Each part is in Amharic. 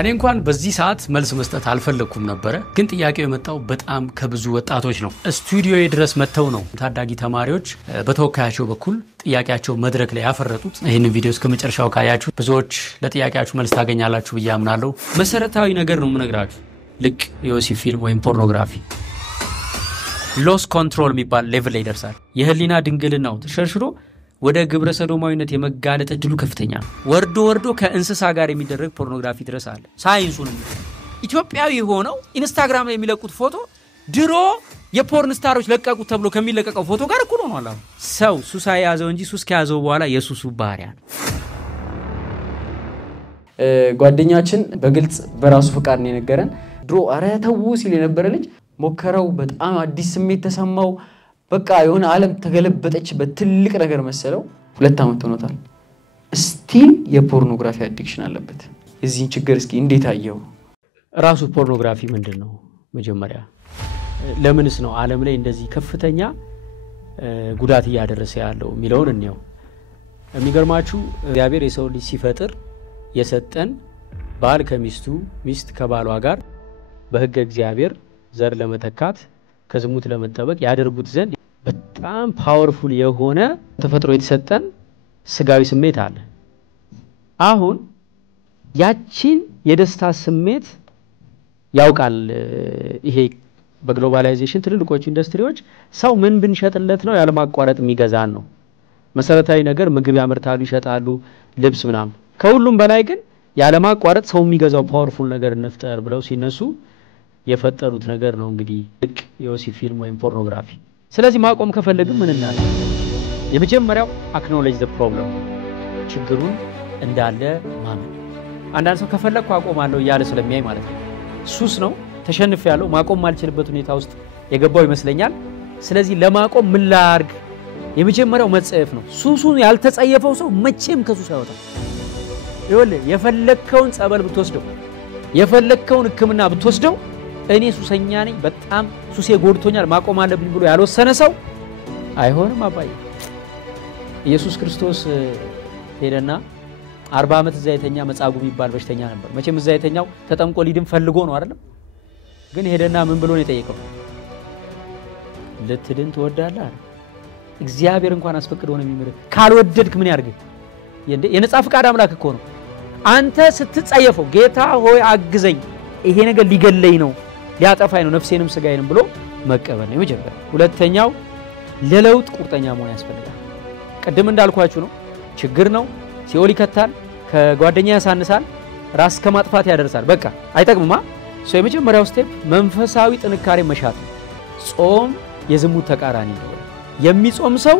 እኔ እንኳን በዚህ ሰዓት መልስ መስጠት አልፈለኩም ነበር ግን ጥያቄው የመጣው በጣም ከብዙ ወጣቶች ነው ስቱዲዮዬ ድረስ መተው ነው ታዳጊ ተማሪዎች በተወካያቸው በኩል ጥያቄያቸው መድረክ ላይ ያፈረጡት ይሄንን ቪዲዮ እስከመጨረሻው ካያችሁ ብዙዎች ለጥያቄያችሁ መልስ ታገኛላችሁ ብያምናለሁ መሰረታዊ ነገር ነው የምነግራችሁ ልክ የወሲብ ፊልም ወይም ፖርኖግራፊ ሎስ ኮንትሮል የሚባል ሌቭል ላይ ይደርሳል የህሊና ድንግልናው ተሸርሽሮ ወደ ግብረ ሰዶማዊነት የመጋለጥ እድሉ ከፍተኛ ወርዶ ከእንስሳ ጋር የሚደረግ ፖርኖግራፊ ድረሳል ሳይንሱን ኢትዮጵያዊ ሆነው ኢንስታግራም ላይ የሚለቁት ፎቶ ድሮ የፖርን ስታሮች ለቀቁት ተብሎ ከሚለቀቀው ፎቶ ጋር እኩል ሆኗል ሰው ሱስ ያዘው እንጂ ሱስ ከያዘው በኋላ የሱሱ ባህሪያ ነው ጓደኛችን በግልጽ በራሱ ፍቃድ ነው የነገረን ድሮ አረተው ሲል የነበረ ልጅ ሞከረው በጣም አዲስ ስሜት ተሰማው በቃ የሆነ ዓለም ተገለበጠች በትልቅ ነገር መሰለው 2 አመት ሆኖታል ስቲል የፖርኖግራፊ አዲክሽን አለበት እዚህን ችግር እስኪ እንዴት አየው ራሱ ፖርኖግራፊ ምንድነው መጀመሪያ ለምንስ ነው ዓለም ላይ እንደዚህ ከፍተኛ ጉዳት ያደረሰ ያለው ሚሊዮን ነው የሚገርማችሁ እግዚአብሔር የሰው ልጅ ሲፈጥር የሰጠን ባል ከሚስቱ ሚስት ከባሏ ጋር በህገ እግዚአብሔር ዘር ለመተካት ከዝሙት ለመጠበቅ ያደርጉት ዘንድ በጣም ፓወርፉል የሆነ ተፈጥሮ የተሰጠን ስጋዊ ስሜት አለ አሁን ያቺን የደስታ ስሜት ያውቃል ይሄ በግሎባላይዜሽን ትልልቆች ኢንዱስትሪዎች ሰው ምን ብንሸጥለት ነው ያለ ማቋረጥ የሚገዛን ነው መሰረታዊ ነገር ምግብ ያመርታሉ ይሸጣሉ ልብስ ምናምን ከሁሉም በላይ ግን ያለ ማቋረጥ ሰው የሚገዛው ፓወርፉል ነገር እንፍጠር ብለው ሲነሱ የፈጠሩት ነገር ነው እንግዲህ ልክ የወሲብ ፊልም ወይም ፖርኖግራፊ ስለዚህ ማቆም ከፈለግን ምን እናደርግ የመጀመሪያው አክኖሌጅ ዘ ፕሮብለም ችግሩን እንዳለ ማመን አንዳንድ ሰው ከፈለኩ አቆማለሁ ያለ ስለሚያይ ማለት ነው ሱስ ነው ተሸንፍ ያለው ማቆም ማልችልበት ሁኔታ ውስጥ የገባው ይመስለኛል ስለዚህ ለማቆም ምን ላርግ የመጀመሪያው መጸየፍ ነው ሱሱን ያልተጸየፈው ሰው መቼም ከሱስ አይወጣም ይኸውልህ የፈለከውን ጸበል ብትወስደው የፈለከውን ህክምና ብትወስደው እኔ ሱሰኛ ነኝ በጣም ሱሴ ጎድቶኛል ማቆም አለብኝ ብሎ ያልወሰነ ሰው አይሆንም አባዬ ኢየሱስ ክርስቶስ ሄደና 40 አመት ዘይተኛ መጻጉዕ ይባል በሽተኛ ነበር መቼም ዘይተኛው ተጠምቆ ሊድን ፈልጎ ነው አይደለም ግን ሄደና ምን ብሎ ነው የጠየቀው ልትድን ትወዳለህ እግዚአብሔር እንኳን አስፈቅዶ ነው የሚምርህ ካልወደድክ ምን ያርግ የነጻ ፍቃድ አምላክ እኮ ነው አንተ ስትጸየፈው ጌታ ሆይ አግዘኝ ይሄ ነገር ሊገለኝ ነው ሊያጠፋኝ ነው ነፍሴንም ስጋዬንም ብሎ መቀበል ነው የመጀመሪያው ሁለተኛው ለለውጥ ቁርጠኛ መሆን ያስፈልጋል ቀደም እንዳልኳችሁ ነው ችግር ነው ሲኦል ይከታል ከጓደኛ ያሳንሳል ራስ ከማጥፋት ያደርሳል በቃ አይጠቅምማ ሰው የመጀመሪያው ስቴፕ መንፈሳዊ ጥንካሬ መሻት ጾም የዝሙት ተቃራኒ ነው የሚጾም ሰው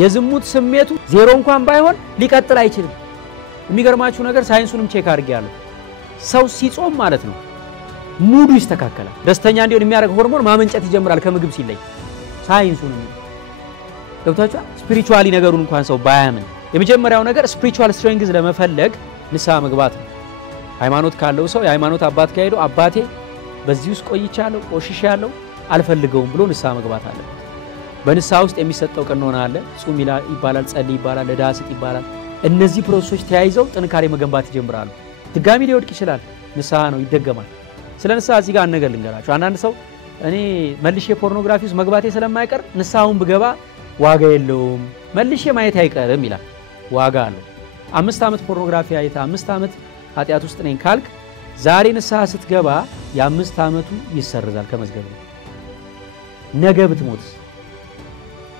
የዝሙት ስሜቱ ዜሮ እንኳን ባይሆን ሊቀጥል አይችልም የሚገርማችሁ ነገር ሳይንሱንም ቼክ አድርጌያለሁ ሰው ሲጾም ማለት ነው ሙዱ ይስተካከላል ደስተኛ እንዲሆን የሚያደርግ ሆርሞን ማመንጨት ይጀምራል ከምግብ ሲለይ ሳይንሱን ገብታችሁ ስፒሪቹዋሊ ነገሩን እንኳን ሰው ባያምን የመጀመሪያው ነገር ስፒሪቹዋል ስትሬንግዝ ለመፈለግ ንስሐ መግባት ነው ሃይማኖት ካለው ሰው የሃይማኖት አባት ካይዶ አባቴ በዚህ ውስጥ ቆይቻለሁ ቆሽሻለሁ አልፈልገውም ብሎ ንስሐ መግባት አለበት በንስሐ ውስጥ የሚሰጠው ቀኖና አለ ጾም ይባላል ጸልይ ይባላል ለዳስጥ ይባላል እነዚህ ፕሮሰሶች ተያይዘው ጥንካሬ መገንባት ይጀምራሉ ድጋሚ ሊወድቅ ይችላል ንስሐ ነው ይደገማል ስለ ንስሐ እዚህ ጋር ነገር ልንገራችሁ አንዳንድ ሰው እኔ መልሼ ፖርኖግራፊ ውስጥ መግባቴ ስለማይቀር ንስሐውን ብገባ ዋጋ የለውም መልሼ ማየት አይቀርም ይላል ዋጋ አለው 5 አመት ፖርኖግራፊ አይታ 5 አመት ኃጢያት ውስጥ ነኝ ካልክ ዛሬ ንስሐ ስትገባ የ5 አመቱ ይሰርዛል ከመዝገብ ነገ ብትሞት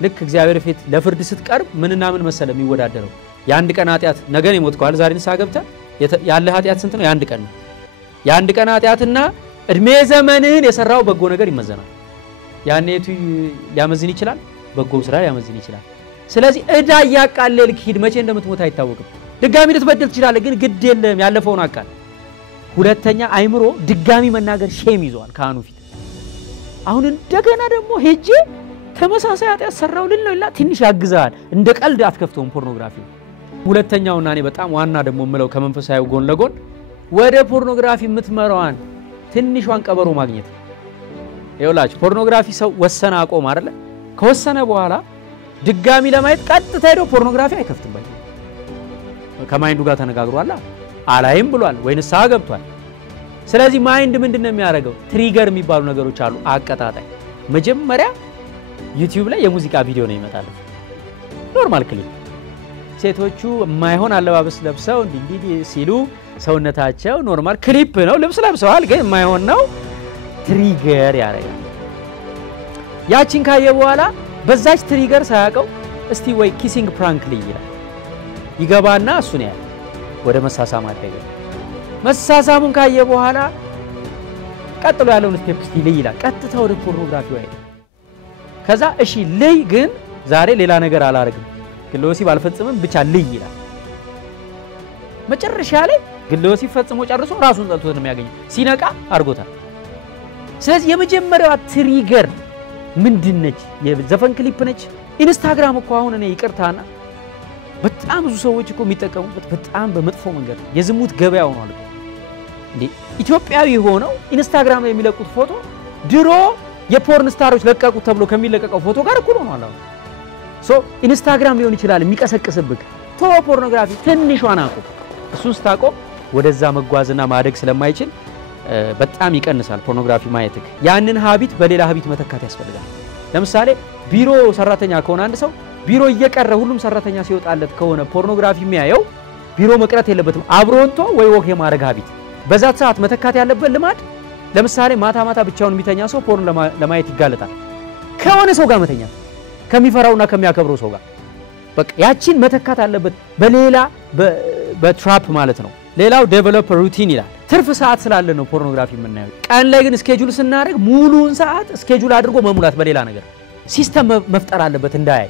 ልክ እግዚአብሔር ፊት ለፍርድ ስትቀርብ ምንና ምን መሰለ የሚወዳደረው የአንድ ቀን ኃጢያት ነገ ነው የሞትከው ዛሬ ንስሐ ገብተህ ያለ ኃጢያት ስንት ነው የአንድ ቀን ነው የአንድ ቀን ኃጢያትና እድሜ ዘመንህን የሰራው በጎ ነገር ይመዘናል ያኔቱ ሊያመዝን ይችላል በጎ ስራ ሊያመዝን ይችላል ስለዚህ እዳ ያቃለልክ ሂድ መቼ እንደምትሞት አይታወቅም ድጋሚ ልትበደል ትችላለህ ግን ግድ የለም ያለፈውን አቃል ሁለተኛ አይምሮ ድጋሚ መናገር ሼም ይዟል ካህኑ ፊት አሁን እንደገና ደግሞ ሄጄ ተመሳሳይ ኃጢያት ሰራው ልልላ ትንሽ ያግዛል እንደ ቀልድ አትከፍተውም ፖርኖግራፊ ሁለተኛውና እኔ በጣም ዋና ደግሞ ምለው ከመንፈሳዊ ጎን ለጎን ወደ ፖርኖግራፊ የምትመራዋን ትንሿን ቀበሮ ማግኘት ይኸውላችሁ ፖርኖግራፊ ሰው ወሰነ አቆም አይደለ ከወሰነ በኋላ ድጋሚ ለማየት ቀጥታ ሄዶ ፖርኖግራፊ አይከፍትም ባይ ከማይንዱ ጋር ተነጋግሯል አላይም ብሏል ወይ ንስሐ ገብቷል። ስለዚህ ማይንድ ምንድነው የሚያደርገው? ትሪገር የሚባሉ ነገሮች አሉ። አቀጣጣይ መጀመሪያ ዩቲዩብ ላይ የሙዚቃ ቪዲዮ ነው ይመጣል። ኖርማል ክሊፕ ሴቶቹ የማይሆን አለባበስ ለብሰው እንዲህ ሲሉ ሰውነታቸው ኖርማል ክሊፕ ነው፣ ልብስ ለብሰዋል ግን የማይሆን ነው። ትሪገር ያደርጋል። ያቺን ካየ በኋላ በዛች ትሪገር ሳያቀው እስቲ ወይ ኪሲንግ ፕራንክ ይላል ይገባና እሱን ያለ ወደ መሳሳም አደገ። መሳሳሙን ካየ በኋላ ቀጥሎ ያለውን ስቴፕ እስቲ ልይ ይላል። ቀጥታ ወደ ፖርኖግራፊ ወይ ከዛ እሺ ልይ ግን ዛሬ ሌላ ነገር አላረግም ግለወሲ ባልፈጽምም ብቻ ልይ ይላል። መጨረሻ ላይ ግለወሲ ፈጽሞ ጨርሶ ራሱን ጠልቶት ነው የሚያገኘው። ሲነቃ አርጎታል። ስለዚህ የመጀመሪያው ትሪገር ምንድነች? የዘፈን ክሊፕ ነች። ኢንስታግራም እኮ አሁን እኔ ይቅርታና በጣም ብዙ ሰዎች እኮ የሚጠቀሙበት በጣም በመጥፎ መንገድ የዝሙት ገበያ ሆኗል። እንዴ ኢትዮጵያዊ ሆነው ኢንስታግራም ላይ የሚለቁት ፎቶ ድሮ የፖርን ስታሮች ለቀቁት ተብሎ ከሚለቀቀው ፎቶ ጋር እኩል ሆኗል። ኢንስታግራም ሊሆን ይችላል የሚቀሰቅስብክ ፖርኖግራፊ ትንሿን አቆ እሱን ስታቆ ወደዛ መጓዝና ማደግ ስለማይችል በጣም ይቀንሳል ፖርኖግራፊ ማየትክ። ያንን ሀቢት በሌላ ሀቢት መተካት ያስፈልጋል። ለምሳሌ ቢሮ ሰራተኛ ከሆነ አንድ ሰው ቢሮ እየቀረ ሁሉም ሰራተኛ ሲወጣለት ከሆነ ፖርኖግራፊ የሚያየው ቢሮ መቅረት የለበትም። አብሮንቶ ወይ ወክ የማድረግ ሀቢት በዛት ሰዓት መተካት ያለበት ልማድ። ለምሳሌ ማታ ማታ ብቻውን የሚተኛ ሰው ፖርን ለማየት ይጋለጣል። ከሆነ ሰው ጋር መተኛ ከሚፈራውና ከሚያከብረው ሰው ጋር በቃ ያቺን መተካት አለበት በሌላ በትራፕ ማለት ነው። ሌላው ዴቨሎፕ ሩቲን ይላል። ትርፍ ሰዓት ስላለ ነው ፖርኖግራፊ የምናየው። ቀን ላይ ግን ስኬጁል ስናደርግ ሙሉን ሰዓት ስኬጁል አድርጎ መሙላት በሌላ ነገር ሲስተም መፍጠር አለበት እንዳያይ።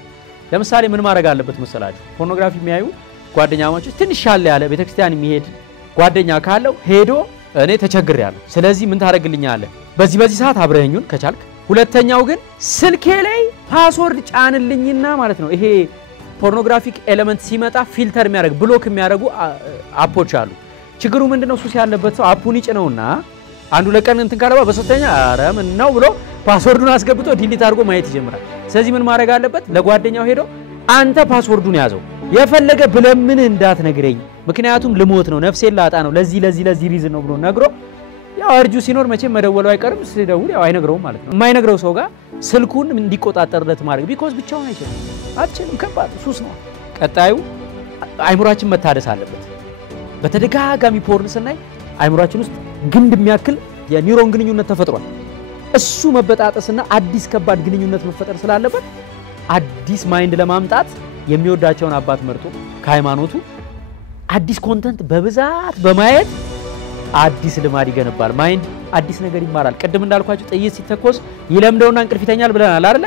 ለምሳሌ ምን ማድረግ አለበት መሰላችሁ? ፖርኖግራፊ የሚያዩ ጓደኛሞች ትንሽ ሻል ያለ ቤተክርስቲያን የሚሄድ ጓደኛ ካለው ሄዶ እኔ ተቸግሬያለሁ ስለዚህ ምን ታረግልኛለህ በዚህ ሰዓት አብረኸኙን ከቻልክ። ሁለተኛው ግን ስልኬ ላይ ፓስወርድ ጫንልኝና ማለት ነው። ይሄ ፖርኖግራፊክ ኤሌመንት ሲመጣ ፊልተር የሚያደርግ ብሎክ የሚያደርጉ አፖች አሉ። ችግሩ ምንድነው? ሱስ ያለበት ሰው አፑን ይጭነውና አንዱ ለቀን እንትን ካለባ በሶስተኛ አረ ምን ነው ብሎ ፓስወርዱን አስገብቶ ዲሊት አድርጎ ማየት ይጀምራል። ስለዚህ ምን ማድረግ አለበት? ለጓደኛው ሄዶ አንተ ፓስወርዱን ያዘው የፈለገ ብለምን እንዳትነግረኝ ምክንያቱም ልሞት ነው ነፍሴን ላጣ ነው ለዚህ ሪዝን ነው ብሎ ነግሮ ያው አርጁ ሲኖር መቼም መደወሉ አይቀርም። ሲደውል ያው አይነግረውም ማለት ነው። የማይነግረው ሰው ጋር ስልኩን እንዲቆጣጠርለት ማድረግ ቢኮዝ ብቻውን አይችልም ከባድ ሱስ ነው። ቀጣዩ አይምሮአችን መታደስ አለበት። በተደጋጋሚ ፖርን ስናይ አይምሮአችን ውስጥ ግንድ የሚያክል የኒውሮን ግንኙነት ተፈጥሯል። እሱ መበጣጠስና አዲስ ከባድ ግንኙነት መፈጠር ስላለበት አዲስ ማይንድ ለማምጣት የሚወዳቸውን አባት መርጦ ከሃይማኖቱ አዲስ ኮንተንት በብዛት በማየት አዲስ ልማድ ይገነባል። ማይንድ አዲስ ነገር ይማራል። ቀደም እንዳልኳችሁ ጥይት ሲተኮስ ይለምደውና እንቅልፍ ይተኛል ብለናል አይደል?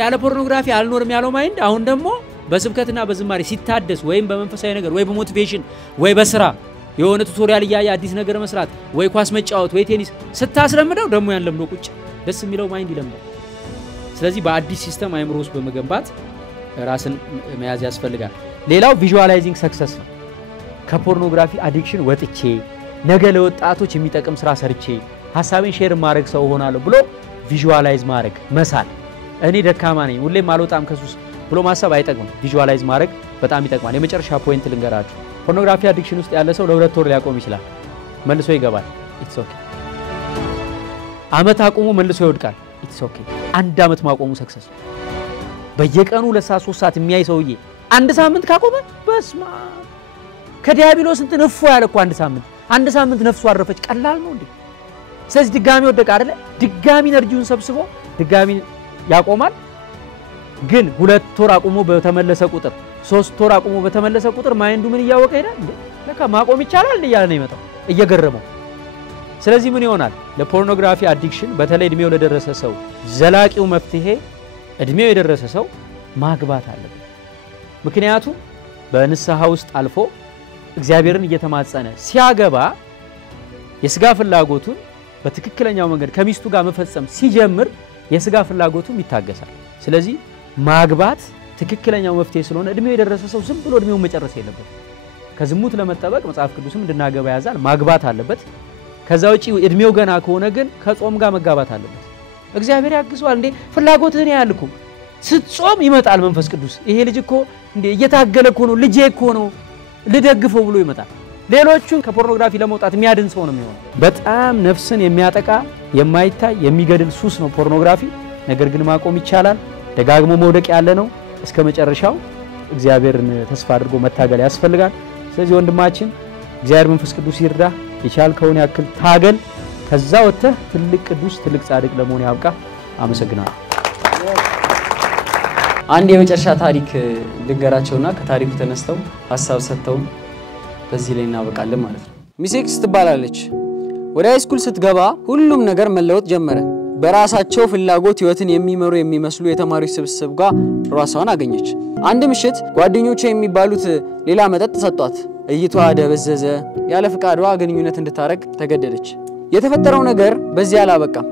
ያለ ፖርኖግራፊ አልኖርም ያለው ማይንድ አሁን ደግሞ በስብከትና በዝማሬ ሲታደስ ወይም በመንፈሳዊ ነገር ወይ በሞቲቬሽን ወይ በስራ የሆነ ቱቶሪያል ያያ አዲስ ነገር መስራት ወይ ኳስ መጫወት ወይ ቴኒስ ስታስለምደው ደግሞ ያን ለምዶ ቁጭ ደስ የሚለው ማይንድ ይለምዳል። ስለዚህ በአዲስ ሲስተም አይምሮ ውስጥ በመገንባት ራስን መያዝ ያስፈልጋል። ሌላው ቪዥዋላይዚንግ ሰክሰስ ነው። ከፖርኖግራፊ አዲክሽን ወጥቼ ነገ ለወጣቶች የሚጠቅም ስራ ሰርቼ ሐሳቤን ሼር ማድረግ ሰው ሆናለሁ ብሎ ቪዥዋላይዝ ማድረግ መሳል። እኔ ደካማ ነኝ ሁሌም አልወጣም ከሱስ ብሎ ማሰብ አይጠቅም። ቪዥዋላይዝ ማድረግ በጣም ይጠቅማል። የመጨረሻ ፖይንት ልንገራችሁ። ፖርኖግራፊ አዲክሽን ውስጥ ያለ ሰው ለሁለት ወር ሊያቆም ይችላል፣ መልሶ ይገባል። ኢትስ ኦኬ። አመት አቆሙ መልሶ ይወድቃል። ኢትስ ኦኬ። አንድ አመት ማቆሙ ሰክሰስ። በየቀኑ 2 ሰዓት 3 ሰዓት የሚያይ ሰውዬ አንድ ሳምንት ካቆመ በስማ ከዲያብሎስ እንትን እፎ ያለ እኮ አንድ ሳምንት ነፍሱ አረፈች። ቀላል ነው እንዴ? ስለዚህ ድጋሚ ወደቀ አይደለ? ድጋሚ ኢነርጂውን ሰብስቦ ድጋሚ ያቆማል። ግን 2 ወር አቆሞ በተመለሰ ቁጥር 3 ወር አቆሞ በተመለሰ ቁጥር ማይንዱ ምን ያወቀ ይላል እንዴ ለካ ማቆም ይቻላል እያለ ነው የመጣው እየገረመው። ስለዚህ ምን ይሆናል? ለፖርኖግራፊ አዲክሽን በተለይ እድሜው ለደረሰ ሰው ዘላቂው መፍትሄ እድሜው የደረሰ ሰው ማግባት አለበት። ምክንያቱም በንስሐ ውስጥ አልፎ እግዚአብሔርን እየተማጸነ ሲያገባ የስጋ ፍላጎቱን በትክክለኛው መንገድ ከሚስቱ ጋር መፈጸም ሲጀምር የስጋ ፍላጎቱም ይታገሳል። ስለዚህ ማግባት ትክክለኛው መፍትሄ ስለሆነ እድሜው የደረሰ ሰው ዝም ብሎ እድሜውን መጨረስ የለበት። ከዝሙት ለመጠበቅ መጽሐፍ ቅዱስም እንድናገባ ያዛል። ማግባት አለበት። ከዛ ውጪ እድሜው ገና ከሆነ ግን ከጾም ጋር መጋባት አለበት። እግዚአብሔር ያግዟል እንዴ ፍላጎትህን ያልኩ ስትጾም ይመጣል መንፈስ ቅዱስ። ይሄ ልጅ እኮ እንዴ እየታገለ እኮ ነው ልጄ እኮ ነው ልደግፈው ብሎ ይመጣል። ሌሎቹን ከፖርኖግራፊ ለመውጣት የሚያድን ሰው ነው የሚሆነው። በጣም ነፍስን የሚያጠቃ የማይታይ የሚገድል ሱስ ነው ፖርኖግራፊ። ነገር ግን ማቆም ይቻላል። ደጋግሞ መውደቅ ያለ ነው። እስከ መጨረሻው እግዚአብሔርን ተስፋ አድርጎ መታገል ያስፈልጋል። ስለዚህ ወንድማችን እግዚአብሔር መንፈስ ቅዱስ ይርዳ። የቻልከውን ያክል ታገል። ከዛ ወጥተህ ትልቅ ቅዱስ ትልቅ ጻድቅ ለመሆን ያብቃ። አመሰግናለሁ። አንድ የመጨረሻ ታሪክ ልንገራቸውና ከታሪኩ ተነስተው ሐሳብ ሰጥተው በዚህ ላይ እናበቃለን ማለት ነው። ሚሴክስ ትባላለች። ወደ ሃይስኩል ስትገባ ሁሉም ነገር መለወጥ ጀመረ። በራሳቸው ፍላጎት ህይወትን የሚመሩ የሚመስሉ የተማሪዎች ስብስብ ጋር ራሷን አገኘች። አንድ ምሽት ጓደኞቿ የሚባሉት ሌላ መጠጥ ሰጧት። እይቷ ደበዘዘ። ያለ ፍቃዷ ግንኙነት እንድታረግ ተገደደች። የተፈጠረው ነገር በዚህ አላበቃም።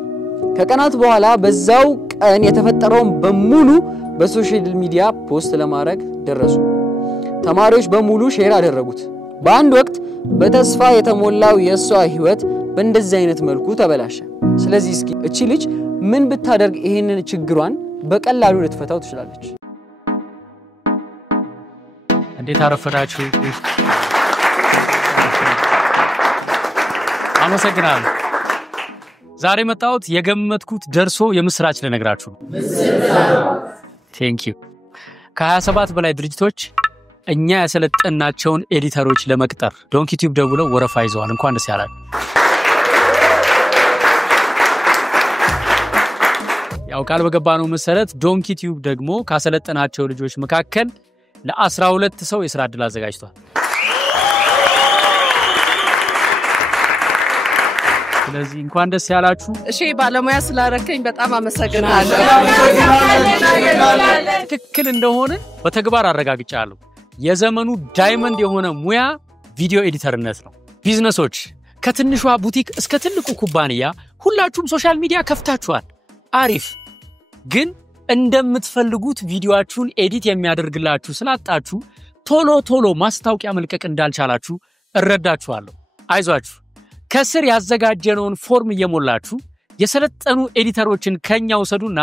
ከቀናት በኋላ በዛው ቀን የተፈጠረውን በሙሉ በሶሻል ሚዲያ ፖስት ለማድረግ ደረሱ። ተማሪዎች በሙሉ ሼር አደረጉት። በአንድ ወቅት በተስፋ የተሞላው የሷ ህይወት በእንደዚህ አይነት መልኩ ተበላሸ። ስለዚህ እስኪ እቺ ልጅ ምን ብታደርግ ይሄንን ችግሯን በቀላሉ ልትፈታው ትችላለች? እንዴት አረፈዳችሁ? አመሰግናለሁ። ዛሬ መጣሁት የገመትኩት ደርሶ የምስራች ለነግራችሁ። ቴንክ ዩ። ከ27 በላይ ድርጅቶች እኛ ያሰለጠናቸውን ኤዲተሮች ለመቅጠር ዶንኪ ቲዩብ ደውለው ወረፋ ይዘዋል። እንኳን ደስ ያላችሁ። ያው ቃል በገባነው መሰረት ዶንኪ ቲዩብ ደግሞ ካሰለጠናቸው ልጆች መካከል ለ12 ሰው የሥራ ዕድል አዘጋጅቷል። ስለዚህ እንኳን ደስ ያላችሁ። እሺ ባለሙያ ስላረከኝ በጣም አመሰግናለሁ። ትክክል እንደሆነ በተግባር አረጋግጫለሁ። የዘመኑ ዳይመንድ የሆነ ሙያ ቪዲዮ ኤዲተርነት ነው። ቢዝነሶች ከትንሿ ቡቲክ እስከ ትልቁ ኩባንያ ሁላችሁም ሶሻል ሚዲያ ከፍታችኋል። አሪፍ። ግን እንደምትፈልጉት ቪዲዮአችሁን ኤዲት የሚያደርግላችሁ ስላጣችሁ ቶሎ ማስታወቂያ መልቀቅ እንዳልቻላችሁ እረዳችኋለሁ። አይዟችሁ። ከስር ያዘጋጀነውን ፎርም እየሞላችሁ የሰለጠኑ ኤዲተሮችን ከኛ ወሰዱና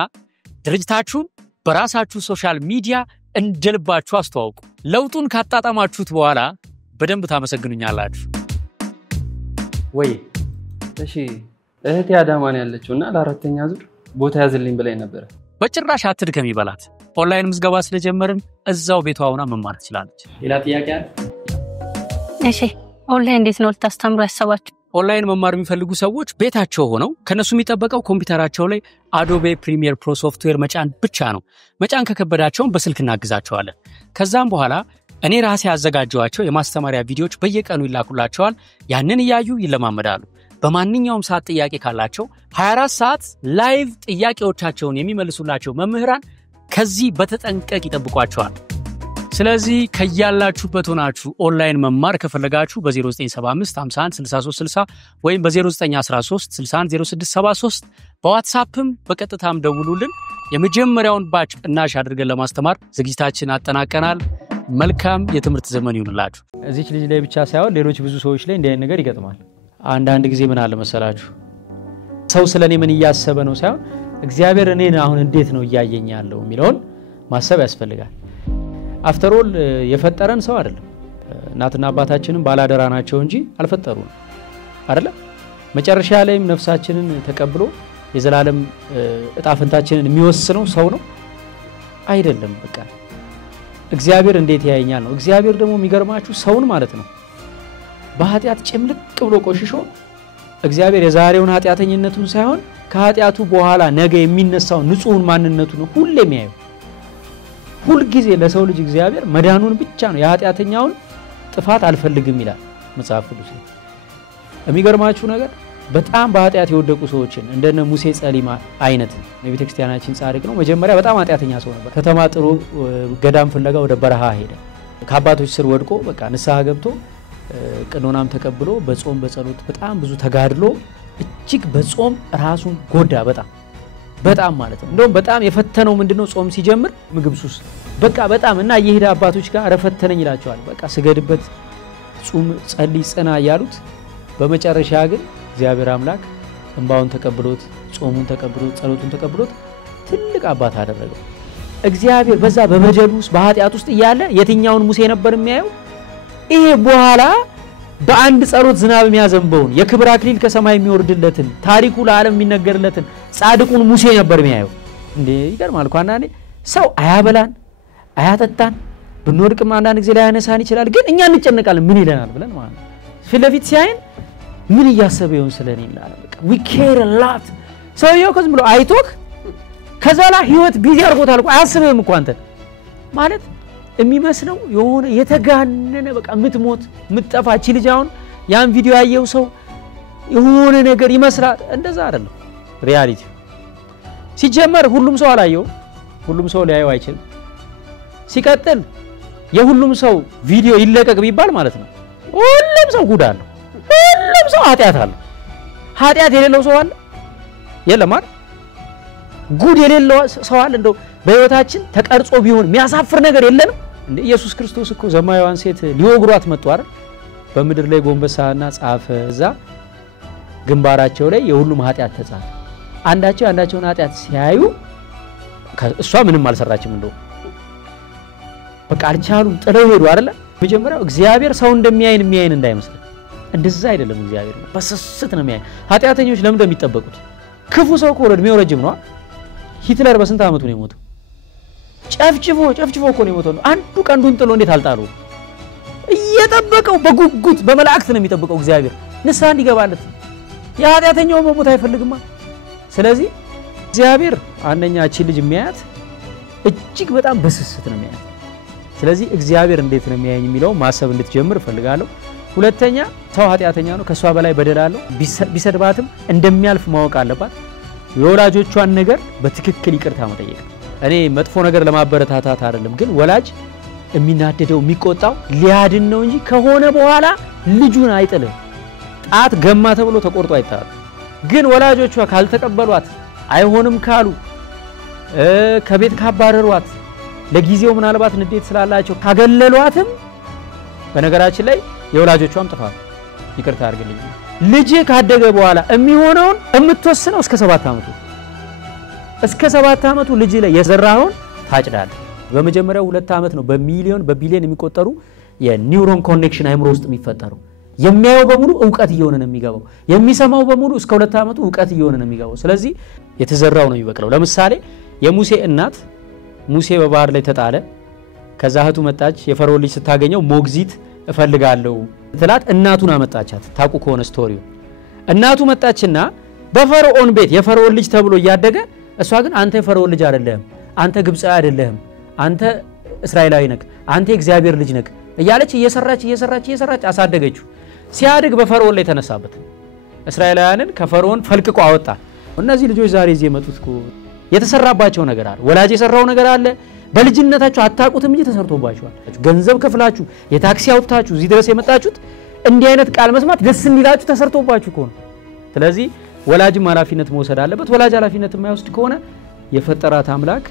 ድርጅታችሁን በራሳችሁ ሶሻል ሚዲያ እንደልባችሁ አስተዋውቁ። ለውጡን ካጣጣማችሁት በኋላ በደንብ ታመሰግኑኛላችሁ። ወይ እሺ እህቴ አዳማን ያለችውና ለአራተኛ ዙር ቦታ ያዝልኝ ብላኝ ነበር። በጭራሽ አትድከም ይበላት። ኦንላይን ምዝገባ ስለጀመርን እዛው ቤቷ ሆና መማር ትችላለች። ሌላ ጥያቄ አለ? እሺ ኦንላይን እንዴት ነው ልታስተምሩ ያሰባችሁ? ኦንላይን መማር የሚፈልጉ ሰዎች ቤታቸው ሆነው ከነሱ የሚጠበቀው ኮምፒውተራቸው ላይ አዶቤ ፕሪሚየር ፕሮ ሶፍትዌር መጫን ብቻ ነው። መጫን ከከበዳቸው በስልክ እናግዛቸዋለን። ከዛም በኋላ እኔ ራሴ ያዘጋጀዋቸው የማስተማሪያ ቪዲዮዎች በየቀኑ ይላኩላቸዋል። ያንን እያዩ ይለማመዳሉ። በማንኛውም ሰዓት ጥያቄ ካላቸው 24 ሰዓት ላይቭ ጥያቄዎቻቸውን የሚመልሱላቸው መምህራን ከዚህ በተጠንቀቅ ይጠብቋቸዋል። ስለዚህ ከያላችሁበት ሆናችሁ ኦንላይን መማር ከፈለጋችሁ በ0975 51 63 60 ወይም በ0913 61 0673 በዋትስአፕም በቀጥታም ደውሉልን። የመጀመሪያውን ባች እናሽ አድርገን ለማስተማር ዝግጅታችን አጠናቀናል። መልካም የትምህርት ዘመን ይሁንላችሁ። እዚች ልጅ ላይ ብቻ ሳይሆን ሌሎች ብዙ ሰዎች ላይ እንዲህ አይነት ነገር ይገጥማል። አንዳንድ ጊዜ ምን አለ መሰላችሁ ሰው ስለኔ ምን እያሰበ ነው ሳይሆን እግዚአብሔር እኔን አሁን እንዴት ነው እያየኝ ያለው የሚለውን ማሰብ ያስፈልጋል። አፍተር ኦል የፈጠረን ሰው አይደለም። እናትና አባታችንን ባላደራ ናቸው እንጂ አልፈጠሩን አይደለም። መጨረሻ ላይም ነፍሳችንን ተቀብሎ የዘላለም እጣፈንታችንን የሚወስነው ሰው ነው አይደለም። በቃ እግዚአብሔር እንዴት ያየኛል ነው። እግዚአብሔር ደግሞ የሚገርማችሁ ሰውን ማለት ነው በኃጢአት ጭምልቅ ብሎ ቆሽሾ እግዚአብሔር የዛሬውን ኃጢአተኝነቱን ሳይሆን ከኃጢአቱ በኋላ ነገ የሚነሳው ንጹህን ማንነቱን ሁሌ የሚያየው። ሁሉ ጊዜ ለሰው ልጅ እግዚአብሔር መዳኑን ብቻ ነው። የኃጢአተኛውን ጥፋት አልፈልግም ይላል መጽሐፍ ቅዱስ። የሚገርማችሁ ነገር በጣም በኃጢአት የወደቁ ሰዎችን እንደነ ሙሴ ጸሊማ አይነት የቤተ ክርስቲያናችን ጻድቅ ነው። መጀመሪያ በጣም ኃጢአተኛ ሰው ነበር። ከተማ ጥሩ ገዳም ፍለጋ ወደ በረሃ ሄደ። ከአባቶች ስር ወድቆ በቃ ንስሐ ገብቶ ቀኖናም ተቀብሎ በጾም በጸሎት በጣም ብዙ ተጋድሎ እጅግ በጾም ራሱን ጎዳ። በጣም ማለት ነው። እንደውም በጣም የፈተነው ምንድነው ጾም ሲጀምር ምግብ ሱስ በቃ በጣም እና የሄደ አባቶች ጋር ረፈተነኝ ይላቸዋል። በቃ ስገድበት ጾም ጸልይ ጽና ያሉት። በመጨረሻ ግን እግዚአብሔር አምላክ እንባውን ተቀብሎት ጾሙን ተቀብሎት ጸሎቱን ተቀብሎት ትልቅ አባት አደረገው። እግዚአብሔር በዛ በበደል ውስጥ በኃጢአት ውስጥ ያለ የትኛውን ሙሴ ነበር የሚያየው? ይሄ በኋላ በአንድ ጸሎት ዝናብ የሚያዘንበውን የክብር አክሊል ከሰማይ የሚወርድለትን ታሪኩ ለዓለም የሚነገርለትን ጻድቁን ሙሴ ነበር የሚያየው። እንዴ ይገርማል እኮ አንዳንዴ ሰው አያበላን አያጠጣን ብንወድቅም አንዳንድ ጊዜ ላይ ያነሳን ይችላል፣ ግን እኛ እንጨነቃለን ምን ይለናል ብለን ማለት ነው። ፊት ለፊት ሲያየን ምን እያሰበ ይሆን ስለኔ ይላል። በቃ we care a lot። ሰውየው ከዝም ብሎ አይቶክ ከዛ ላይ ህይወት ቢዚ አድርጎታል እኮ አያስብህም እኮ አንተ ማለት የሚመስለው የሆነ የተጋነነ በቃ ምትሞት ምትጠፋች ልጅ አሁን ያን ቪዲዮ ያየው ሰው የሆነ ነገር ይመስላል። እንደዛ አይደለም ሪያሊቲ። ሲጀመር ሁሉም ሰው አላየው፣ ሁሉም ሰው ሊያየው አይችልም። ሲቀጥል የሁሉም ሰው ቪዲዮ ይለቀቅ ቢባል ማለት ነው ሁሉም ሰው ጉድ አለው፣ ሁሉም ሰው ኃጢአት አለው። ኃጢአት የሌለው ሰው አለ የለም አይደል? ጉድ የሌለው ሰው አለ? እንደው በህይወታችን ተቀርጾ ቢሆን የሚያሳፍር ነገር የለንም እንዴ? ኢየሱስ ክርስቶስ እኮ ዘማዊዋን ሴት ሊወግሯት መጡ አይደል? በምድር ላይ ጎንበሳና ጻፈ። እዛ ግንባራቸው ላይ የሁሉም ኃጢአት ተጻፈ። አንዳቸውን ኃጢአት ሲያዩ እሷ ምንም አልሰራችም እንደው በቃ አልቻሉም፣ ጥለው ሄዱ አይደል? መጀመሪያው እግዚአብሔር ሰው እንደሚያይን የሚያይን እንዳይመስል እንደዛ አይደለም። እግዚአብሔር በስስት ነው የሚያይ። ኃጢአተኞች ለምን እንደሚጠበቁት ክፉ ሰው እኮ እድሜው ረጅም ነው። ሂትለር በስንት አመቱ ነው የሞተው? ጨፍጭፎ እኮ ነው የሞተው። አንዱ ቀንዱን ጥሎ እንዴት አልጣሉ? እየጠበቀው በጉጉት በመላእክት ነው የሚጠብቀው እግዚአብሔር ንስሐ እንዲገባለት። የኃጢአተኛው መሞት አይፈልግማ። ስለዚህ እግዚአብሔር አንደኛቺ ልጅ የሚያያት እጅግ በጣም በስስት ነው የሚያያት። ስለዚህ እግዚአብሔር እንዴት ነው የሚያየኝ የሚለው ማሰብ እንድትጀምር ፈልጋለሁ። ሁለተኛ ሰው ኃጢአተኛ ነው፣ ከሷ በላይ በደል አለው። ቢሰድባትም እንደሚያልፍ ማወቅ አለባት። የወላጆቿን ነገር በትክክል ይቅርታ መጠየቅ። እኔ መጥፎ ነገር ለማበረታታት አይደለም፣ ግን ወላጅ የሚናደደው የሚቆጣው ሊያድን ነው እንጂ ከሆነ በኋላ ልጁን አይጥልም። ጣት ገማ ተብሎ ተቆርጦ አይጣልም። ግን ወላጆቿ ካልተቀበሏት አይሆንም ካሉ ከቤት ካባረሯት ለጊዜው ምናልባት ንዴት ስላላቸው ካገለሏትም በነገራችን ላይ የወላጆቿም ጥፋት ይቅርታ አድርግልኝ። ልጅ ካደገ በኋላ የሚሆነውን የምትወስነው እስከ 7 ዓመቱ ልጅ ላይ የዘራውን ታጭዳለህ። በመጀመሪያው 2 ዓመት ነው በሚሊዮን በቢሊዮን የሚቆጠሩ የኒውሮን ኮኔክሽን አይምሮ ውስጥ የሚፈጠረው። የሚያየው በሙሉ ዕውቀት እየሆነ ነው የሚገባው። የሚሰማው በሙሉ እስከ 2 ዓመቱ ዕውቀት እየሆነ ነው የሚገባው። ስለዚህ የተዘራው ነው የሚበቅለው። ለምሳሌ የሙሴ እናት ሙሴ በባህር ላይ ተጣለ። ከዛ እህቱ መጣች። የፈርዖን ልጅ ስታገኘው ሞግዚት እፈልጋለሁ ትላት። እናቱን አመጣቻት። ታቁ ከሆነ ስቶሪው እናቱ መጣችና በፈርዖን ቤት የፈርዖን ልጅ ተብሎ እያደገ እሷ ግን አንተ የፈርዖን ልጅ አይደለህም፣ አንተ ግብጻዊ አይደለህም፣ አንተ እስራኤላዊ ነህ፣ አንተ እግዚአብሔር ልጅ ነህ እያለች እየሰራች አሳደገችው። ሲያድግ በፈርዖን ላይ ተነሳበት። እስራኤላውያንን ከፈርዖን ፈልቅቆ አወጣ። እነዚህ ልጆች ዛሬ እዚህ የመጡት የተሰራባቸው ነገር አለ። ወላጅ የሰራው ነገር አለ። በልጅነታችሁ አታቁትም እንጂ ተሰርቶባችኋል። ገንዘብ ከፍላችሁ የታክሲ አውጥታችሁ እዚህ ድረስ የመጣችሁት እንዲህ አይነት ቃል መስማት ደስ እንዲላችሁ ተሰርቶባችሁ ከሆነ ስለዚህ ወላጅም ኃላፊነት መውሰድ አለበት። ወላጅ ኃላፊነት የማይወስድ ከሆነ የፈጠራት አምላክ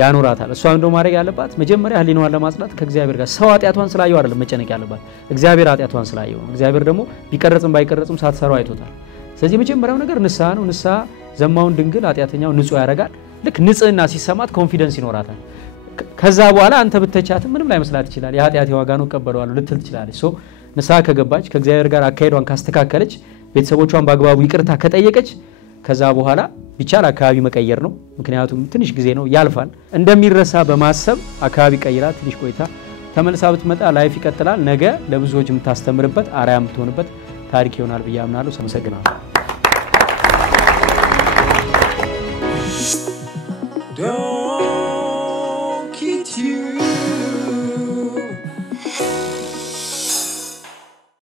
ያኖራታል። እሷ እንደው ማድረግ ያለባት መጀመሪያ ህሊናዋን ለማጽዳት ከእግዚአብሔር ጋር ሰው ኃጢአቷን ስላየው አይደለም መጨነቅ ያለባት፣ እግዚአብሔር ኃጢአቷን ስላየው ነው። እግዚአብሔር ደግሞ ቢቀረጽም ባይቀረጽም ሳትሰራው አይቶታል። ስለዚህ መጀመሪያው ነገር ንስሐ ነው። ንስሐ ዘማውን ድንግል ኃጢአተኛው ንጹህ ያደርጋል። ልክ ንጽህና ሲሰማት ኮንፊደንስ ይኖራታል። ከዛ በኋላ አንተ ብትቻትም ምንም ላይ መስላት ይችላል። የኃጢአት ዋጋ ነው ቀበለዋለሁ ልትል ትችላለች። ሶ ንስሐ ከገባች ከእግዚአብሔር ጋር አካሄዷን ካስተካከለች ቤተሰቦቿን በአግባቡ ይቅርታ ከጠየቀች ከዛ በኋላ ቢቻል አካባቢ መቀየር ነው። ምክንያቱም ትንሽ ጊዜ ነው ያልፋል። እንደሚረሳ በማሰብ አካባቢ ቀይራ ትንሽ ቆይታ ተመልሳ ብትመጣ ላይፍ ይቀጥላል። ነገ ለብዙዎች የምታስተምርበት አርአያ የምትሆንበት ታሪክ ይሆናል ብዬ አምናለሁ። አመሰግናለሁ።